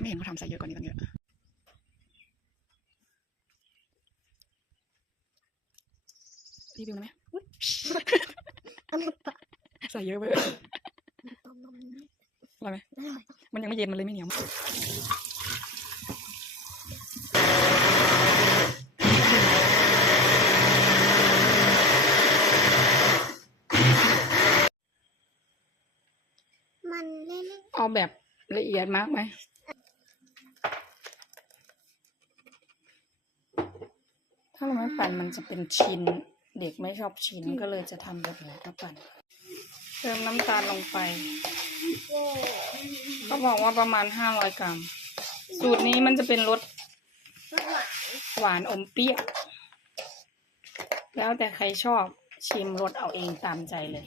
ไม่เห็นเขาทำใส่เยอะกว่านี้ตั้งเยอะรีวิวหนะไหมอุ๊ยอร่อยปะใส่เยอะไปต้มนมอร่อยไหมอร่อยมันยังไม่เย็นมันเลยไม่เหนียวมันเล่นเอาแบบละเอียดมากไหม ถ้าเราไม่ปั่นมันจะเป็นชิ้น เด็กไม่ชอบชิ้นก็เลยจะทำแบบนี้ก็ปั่น เติมน้ำตาลลงไปโอ้ก็บอกว่าประมาณห้าร้อยกรัม สูตรนี้มันจะเป็นรสหวานหวานอมเปรี้ยว แล้วแต่ใครชอบชิมรสเอาเองตามใจเลย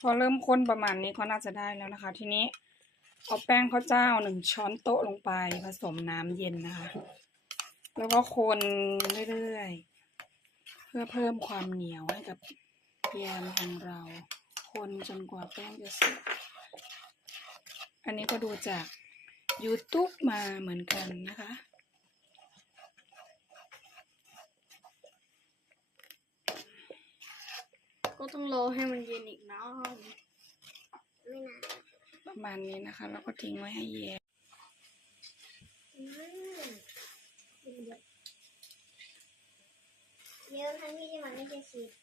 พอเริ่มข้นประมาณนี้ก็น่าจะได้แล้วนะคะ ทีนี้เอาแป้งข้าวเจ้าหนึ่งช้อนโต๊ะลงไปผสมน้ำเย็นนะคะ แล้วก็คนเรื่อยๆ เพื่อเพิ่มความเหนียวให้กับแยมของเรา คนจนกว่าแป้งจะสุก อันนี้ก็ดูจาก YouTube มาเหมือนกันนะคะก็ต้องรอให้มันเย็นอีกนะไม่นานประมาณนี้นะคะ แล้วก็ทิ้งไว้ให้เย็น อืมเ